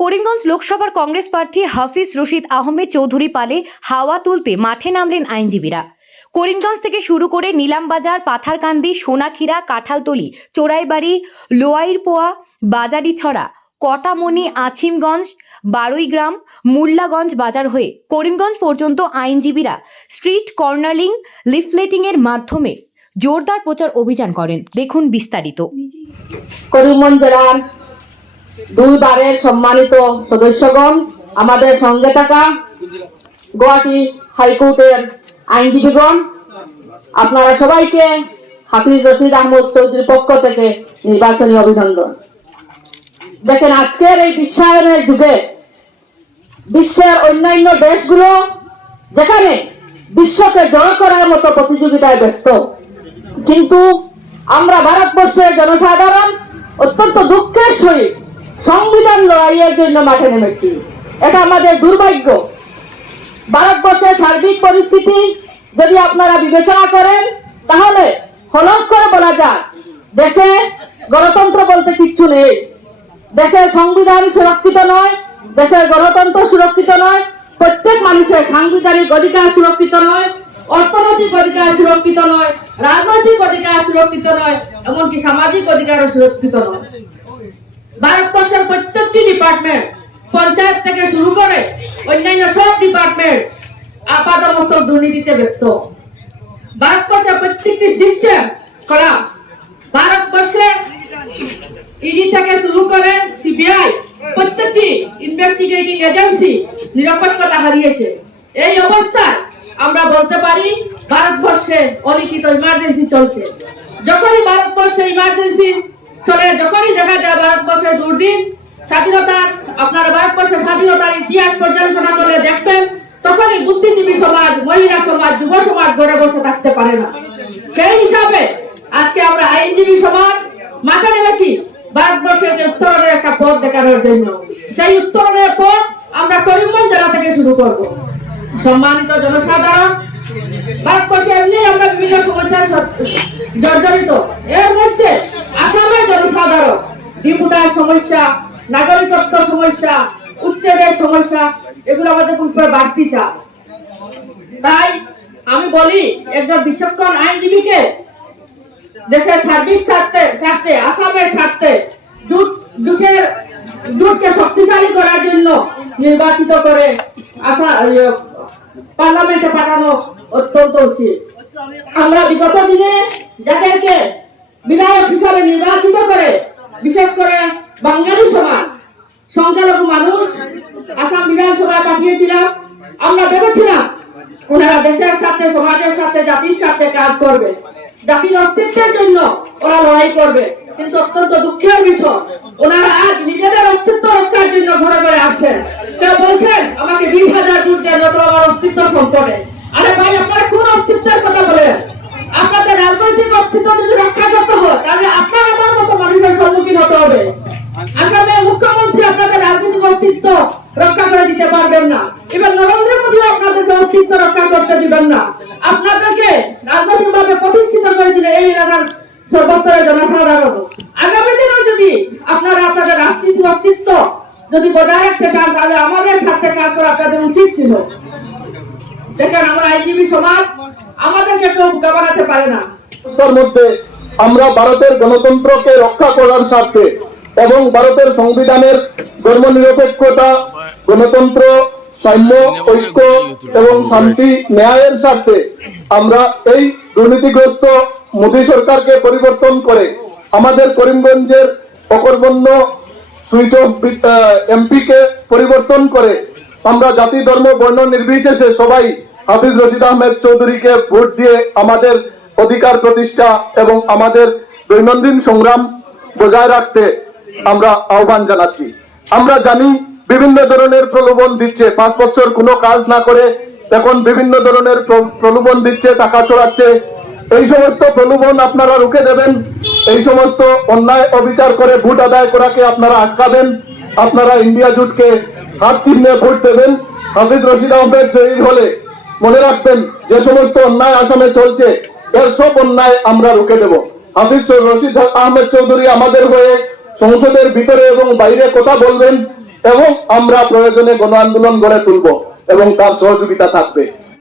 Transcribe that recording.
করিমগঞ্জ লোকসভার কংগ্রেস প্রার্থী হাফিজ রশিদ আহমেদ চৌধুরী পালে হাওয়া তুলতে মাঠে নামলেন আইনজীবীরা। করিমগঞ্জ থেকে শুরু করে নিলামবাজার, পাথারকান্দি সোনাক্ষীরা কাঁঠালতলি, চোরাইবাড়ি, লোয়াইরপোয়া, বাজারিছড়া, কটামণি, আছিমগঞ্জ, বারুইগ্রাম, মুল্লাগঞ্জ বাজার হয়ে করিমগঞ্জ পর্যন্ত আইনজীবীরা স্ট্রিট কর্নারিং, লিফলেটিংয়ের মাধ্যমে জোরদার প্রচার অভিযান করেন। দেখুন বিস্তারিত। করিমগঞ্জ জেলার দুইবারের সম্মানিত সদস্যগণ, আমাদের সঙ্গে থাকা গুয়াহাটি হাইকোর্টের আইনজীবীগণ, আপনারা সবাইকে হাফিজ রশিদ আহমদ চৌধুরীর পক্ষ থেকে নির্বাচনী অভিনন্দন। দেখেন, আজকের এই বিশ্বায়নের যুগে বিশ্বের অন্যান্য দেশগুলো যেখানে বিশ্বকে জয় করার মতো প্রতিযোগিতায় ব্যস্ত, কিন্তু আমরা ভারতবর্ষের জনসাধারণ অত্যন্ত দুঃখের সহিত সংবিধান লড়াইয়ের জন্য মাঠে নেমেছি। এটা আমাদের দুর্ভাগ্য। ভারতবর্ষের সার্বিক পরিস্থিতি যদি আপনারা বিবেচনা করেন, তাহলে হলক করে বলা যায় দেশে গণতন্ত্র বলতে কিচ্ছু নেই। দেশের সংবিধান সুরক্ষিত নয়, দেশের গণতন্ত্র সুরক্ষিত নয়, প্রত্যেক মানুষের সাংবিধানিক অধিকার সুরক্ষিত নয়, অর্থনৈতিক অধিকার সুরক্ষিত নয়, রাজনৈতিক অধিকার সুরক্ষিত নয়, এমনকি সামাজিক অধিকারও সুরক্ষিত নয়। ভারতবর্ষের প্রত্যেকটি ডিপার্টমেন্ট পঞ্চায়েত থেকে শুরু করে অন্যান্য সব ডিপার্টমেন্ট আপাদমস্তক দুর্নীতিতে ব্যস্ত। ভারতবর্ষের প্রত্যেকটি সিস্টেম করা ভারতবর্ষে ইডি থেকে শুরু করে সিবিআই প্রত্যেকটি ইনভেস্টিগেটিং এজেন্সি নিরপেক্ষতা হারিয়েছে। এই অবস্থায় আমরা বলতে পারি, ভারতবর্ষে অলিখিত ইমার্জেন্সি চলছে। যখনই ভারতবর্ষে ইমার্জেন্সি চলে যখনই দেখা যায় ভারতবর্ষের দুর্দিন স্বাধীনতার আপনারা ভারতবর্ষের স্বাধীনতার ইতিহাস পর্যালোচনা করে দেখবেন, তখনই বুদ্ধিজীবী সমাজ, মহিলা সমাজ, যুব সমাজ গড়ে বসে থাকতে পারে না। সেই হিসাবে আজকে আমরা আইনজীবী সমাজ মাঠে নেমেছি, ভারতবর্ষের উত্তরণের একটা পথ দেখানোর জন্য। সেই উত্তরণের পথ আমরা করিমগঞ্জ জেলা থেকে শুরু করব। সম্মানিত জনসাধারণ, ভারতবর্ষে এমনি আমরা বিভিন্ন সমস্যার স- জর্জরিত এর মধ্যে আসামের জনসাধারণ ডিপুটার সমস্যা নাগরিকত্ব সমস্যা উচ্ছেদের সমস্যা এগুলো আমাদের উপরে বাড়তি চাপ। তাই আমি বলি একজন বিচক্ষণ আইনজীবীকে দেশের সার্বিক স্বার্থে স্বার্থে আসামের স্বার্থে জুটকে শক্তিশালী করার জন্য নির্বাচিত করে আসা ইয়ে, পার্লামেন্টে পাঠানো অত্যন্ত উচিত। আমরা বিগত দিনে যাদেরকে বিধায়ক হিসাবে নির্বাচিত করে বিশেষ করে বাঙালি সমাজ সংখ্যালঘু মানুষ, আসাম বিধানসভায় পাঠিয়েছিলাম। আমরা ভেবেছিলাম ওনারা দেশের সাথে সমাজের সাথে জাতির সাথে কাজ করবে। জাতির অস্তিত্বের জন্য ওরা লড়াই করবে। কিন্তু অত্যন্ত দুঃখের বিষয়, ওনারা আজ নিজেদের অস্তিত্ব রক্ষার জন্য ঘরে ঘরে আসছেন। কেউ বলছেন, আমাকে বিশ হাজার ভোট দেন যত আমার অস্তিত্ব সম্পর্কে আরে ভাই, আপনারা কোন অস্তিত্বের কথা বলেন? আপনাদের রাজনৈতিক অস্তিত্ব যদি রক্ষা করতে হয়, তাহলে আপনার আমার মতো মানুষের সম্মুখীন হতে হবে। মুখ্যমন্ত্রী আপনাদের রাজনৈতিক অস্তিত্ব রক্ষা করে দিতে পারবেন না। এবার নরেন্দ্র আপনাদেরকে অস্তিত্ব রক্ষা করতে দিবেন না। আপনাদেরকে রাজনৈতিক ভাবে প্রতিষ্ঠিত করে দিলে এই এলাকার সর্বস্তরের জনসাধারণ। আগামী যদি আপনারা আপনাদের অস্তিত্ব যদি বজায় রাখতে চান, তাহলে আমাদের সাথে কাজ করা আপনাদের উচিত ছিল। দেখেন, আমরা আইনজীবী সমাজ, আমাদেরকে কেউ পারে না। আমরা ভারতের গণতন্ত্রকে রক্ষা করার স্বার্থে এবং ভারতের সংবিধানের ধর্মনিরপেক্ষতা, গণতন্ত্র, সাম্য, ঐক্য এবং শান্তি ন্যায়ের স্বার্থে আমরা এই দুর্নীতিগ্রস্ত মোদী সরকারকে পরিবর্তন করে আমাদের করিমগঞ্জের অকর্বণ্য সুইচ অফ এমপি কে পরিবর্তন করে আমরা জাতি, ধর্ম, বর্ণ নির্বিশেষে সবাই হাফিজ রশিদ আহমেদ চৌধুরীকে ভোট দিয়ে আমাদের অধিকার প্রতিষ্ঠা এবং আমাদের দৈনন্দিন সংগ্রাম বজায় রাখতে আমরা আহ্বান জানাচ্ছি। আমরা জানি বিভিন্ন ধরনের প্রলোভন দিচ্ছে, পাঁচ বছর কোনো কাজ না করে এখন বিভিন্ন ধরনের প্রলোভন দিচ্ছে, টাকা চড়াচ্ছে এই সমস্ত প্রলোভন আপনারা রুখে দেবেন, এই সমস্ত অন্যায় অবিচার করে ভোট আদায় করাকে আপনারা আটকাবেন, আপনারা ইন্ডিয়া জুটকে হাত চিহ্নে ভোট দেবেন। হাফিজ রশিদ আহমেদ জয়ীর হলে মনে রাখবেন, যে সমস্ত অন্যায় আসামে চলছে, এর সব অন্যায় আমরা রুখে দেব। হাফিজ রশিদ আহমেদ চৌধুরী আমাদের হয়ে সংসদের ভিতরে এবং বাইরে কথা বলবেন এবং আমরা প্রয়োজনে গণ আন্দোলন গড়ে তুলব এবং তার সহযোগিতা থাকবে।